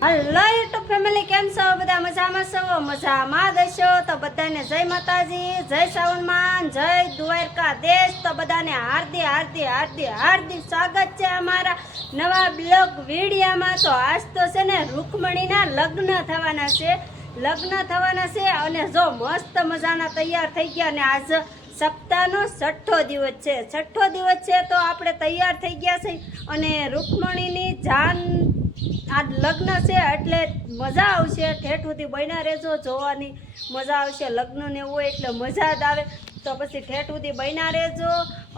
Hello YouTube family, કેમ છો? બધા મજામાં છો? મજામાં દશો તો બધાને જય માતાજી, જય શ્રાવણમાં, જય દ્વારકાધીશ. તો બધાને હાર્દિક હાર્દિક હાર્દિક હાર્દિક સ્વાગત છે અમારા નવા બ્લોગ વિડીયોમાં. તો આજ તો છે ને રૂકમણીના લગ્ન થવાના છે અને જો મસ્ત મજાના તૈયાર થઈ ગયા. અને આજ સપ્તાહનો છઠ્ઠો દિવસ છે તો આપણે તૈયાર થઈ ગયા છે. અને રૂકમણીની જાન આ લગ્ન છે એટલે મજા આવશે. ઠેઠ સુધી બન્યા રહેજો, જોવાની મજા આવશે. લગ્ન ને એવું હોય એટલે મજા જ આવે. તો પછી ઠેઠ સુધી બન્યા રહેજો.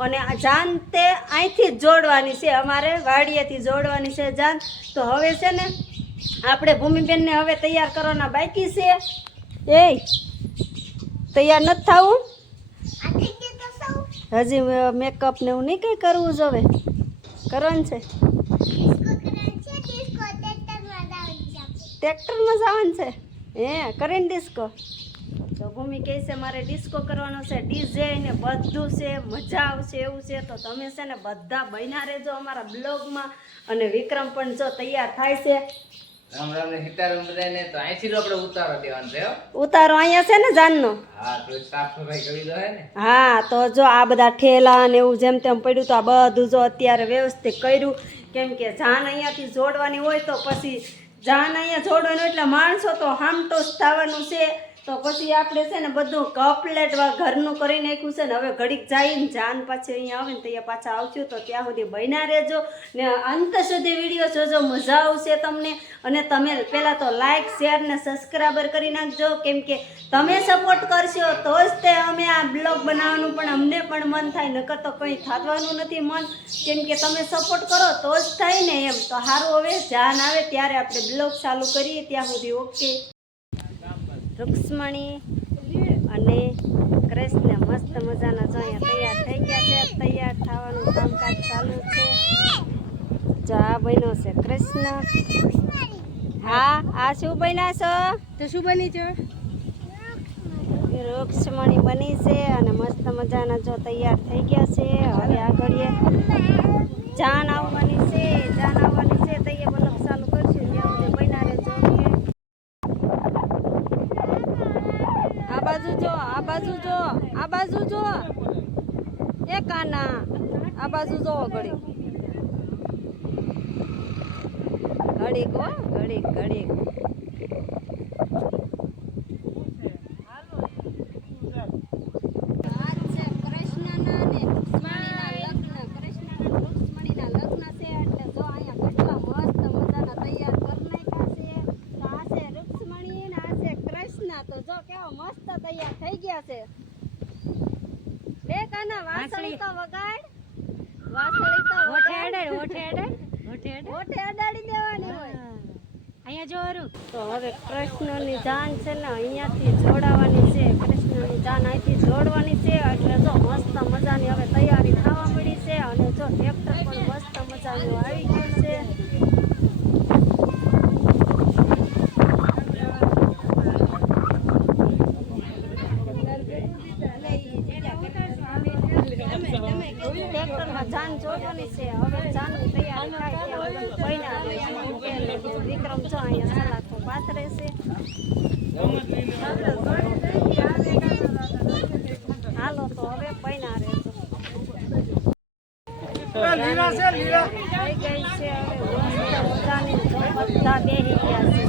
અને આ જાન તે અહીંથી જ જોડવાની છે, અમારે વાડીએથી જોડવાની છે જાન. તો હવે છે ને આપણે ભૂમિબેનને હવે તૈયાર કરવાના બાકી છે. એ તૈયાર નથી થવું હજી, મેકઅપ ને એવું નહીં કંઈ કરવું જોવે, કરવાનું છે. ટ્રેક્ટરમાં જવાનું છે કરીને ડિસ્કો. તો ભૂમિ કહે છે મારે ડિસ્કો કરવાનો છે, ડીજે ને બધું છે, મજા આવશે એવું છે. તો તમે છે ને બધા બન્યા રહેજો અમારા બ્લોગમાં. અને વિક્રમ પણ જો તૈયાર થાય છે. રામ રામ ને સીતારામ બધાને. તો અહીંથી આપણે ઉતારો દેવાનો છે. ઉતારો અહીંયા છે ને જાનનો. હા, તો સાફ સફાઈ કરી દો હે ને. હા, તો જો આ બધા ઠેલા ને એવું જેમ તેમ પડ્યું, તો આ બધું જો અત્યારે વ્યવસ્થિત કર્યું. કેમ કે જાન અહીંયાથી જોડવાની હોય તો પછી જાન અહીંયા જોડવાનું એટલે માણસો તો હામટો જ થવાનું છે. તો પછી આપણે છે ને બધું કપલેટ ઘરનું કરી નાખ્યું છે ને. હવે ઘડીક જઈને જાન પાછી અહીંયા આવે ને ત્યાં પાછા આવશું. તો ત્યાં સુધી બન્યા રહેજો ને અંત સુધી વિડીયો જોજો, મજા આવશે તમને. અને તમે પહેલાં તો લાઇક શેર ને સબસ્ક્રાઈબર કરી નાખજો. કેમ કે તમે સપોર્ટ કરશો તો જ તે અમે આ બ્લોગ બનાવવાનું પણ અમને પણ મન થાય, નકર તો કંઈ થવાનું નથી મન. કેમ કે તમે સપોર્ટ કરો તો જ થાય ને એમ. તો સારું, હવે જાન આવે ત્યારે આપણે બ્લોગ ચાલુ કરીએ. ત્યાં સુધી ઓકે. રૂક્ષ્મણી અને કૃષ્ણ મસ્ત મજાના જો અહીંયા તૈયાર થઈ ગયા છે. તૈયાર થવાનું કામકાજ ચાલુ છે. જો આ બન્યો છે કૃષ્ણ. હા, આ શું બન્યા છો? તો શું બની છે? રૂક્ષ્મણી બની છે અને મસ્ત મજાના જો તૈયાર થઈ ગયા છે. હવે આગળ જાન આવવાની છે. તૈયાર મતલબ ચાલુ કરશું. ત્યાં સુધી બન્યા રહેજો. આ બાજુ જો એ કાના, આ બાજુ જો ઘડીક મસ્ત તૈયાર થઈ ગયા છે. બે કાના વાસળી તો વગાડ, વાસળી તો ઓઠે અડાડી દેવાની હોય અહીંયા જોરું. તો હવે કૃષ્ણની જાન છે ને અહીંયાથી જોડાવાની છે. કૃષ્ણની જાન અહીંથી જોડવાની છે એટલે જો મસ્ત મજાની હવે તૈયારી થવા મળી છે. અને જો ટ્રેક્ટર પણ મસ્ત મજાનું આવી ગયું છે. જાન જોડવાની છે. હવે જાનની તૈયારી થાય ત્યાં વિક્રમ જો અહીંયા સલાખો પાથરે છે. હાલો તો હવે પૈના રહેજો. થઈ ગઈ છે હવે મજાની બધા બેસી ગયા છે.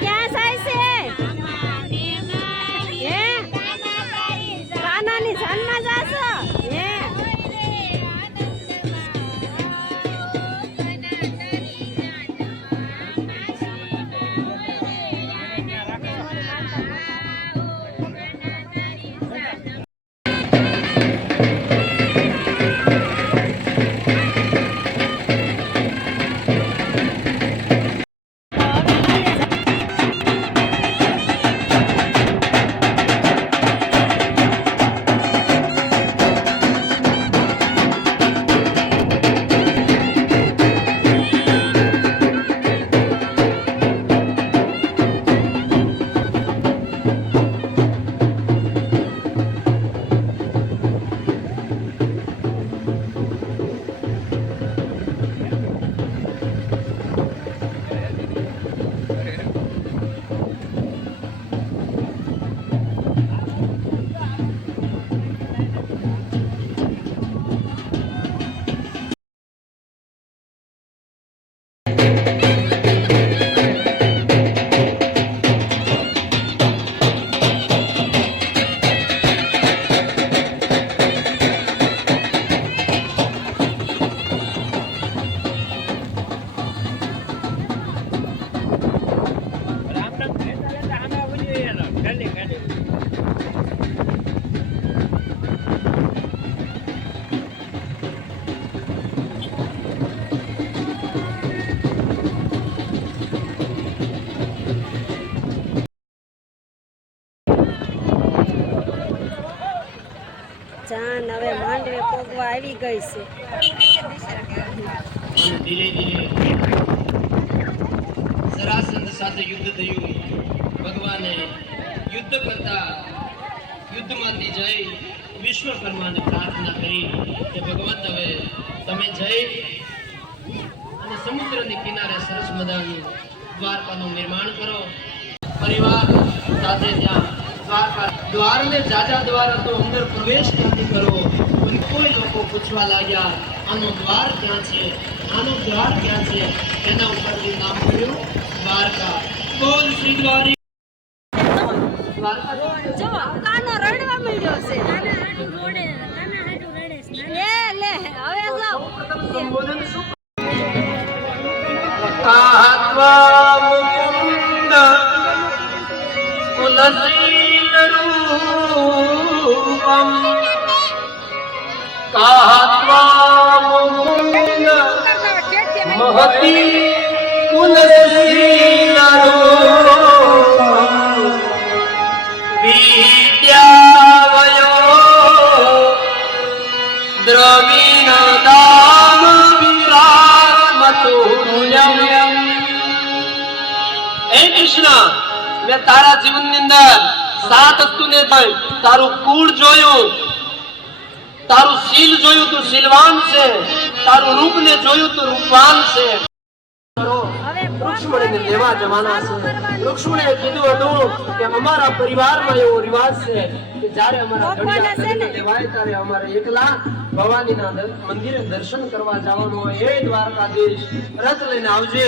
ક્યાં જાય છે હે કાનાની જાનમાં જાશો હે જાન હવે માંડવે પોગવા આવી ગઈ છે અને ધીરે ધીરે સરાસંધ સાથે યુદ્ધ થયું. ભગવાને યુદ્ધ કરતા યુદ્ધમાંથી જય વિશ્વકર્માને પ્રાર્થના કરી કે ભગવાન હવે તમે જઈ અને સમુદ્રની કિનારે સરસ મજાનું દ્વારકાનું નિર્માણ કરો. પરિવાર સાથે ત્યાં દ્વારકા દ્વારને જાજા દ્વારા તો અંદર પ્રવેશ નથી કરો. પણ કોઈ લોકો પૂછવા લાગ્યા આનો દ્વાર ક્યાં છે, આનો દ્વાર ક્યાં છે. એના ઉપરથી નામ પડ્યું દ્વારકા. બોલ શ્રી દ્વારી દ્વારકા. જો કાનો રડવા માંડ્યો છે એ લે હવે જાઓ સંબોધન શું? આત્મા મુકુંદ કુલશીલ રૂપમ કાત્વા મુકુંદ મહતી કુલશીલ રૂપમ વિદ્યાવયો દ્રવિણ દામ વિરામતુલ્યમ. હે કૃષ્ણ, મેં તારા જીવનની અંદર 7 વસ્તુને જોઈ. તારું કુળ જોયું, તારું શીલ જોયું, તું શીલવાન છે. તારું રૂપને જોયું, તું રૂપવાન છે. રુક્ષ્મણીને લેવા જવાના છે. રુક્ષ્મણીએ કીધું હતું કે અમારા પરિવારમાં એવો રિવાજ છે કે જ્યારે અમારા ઘડિયા લેવાય ત્યારે અમારે એકલા ભવાનીના મંદિરે દર્શન કરવા જવાનું હોય. એ દ્વારકાધીશ રથ લઈને આવજે.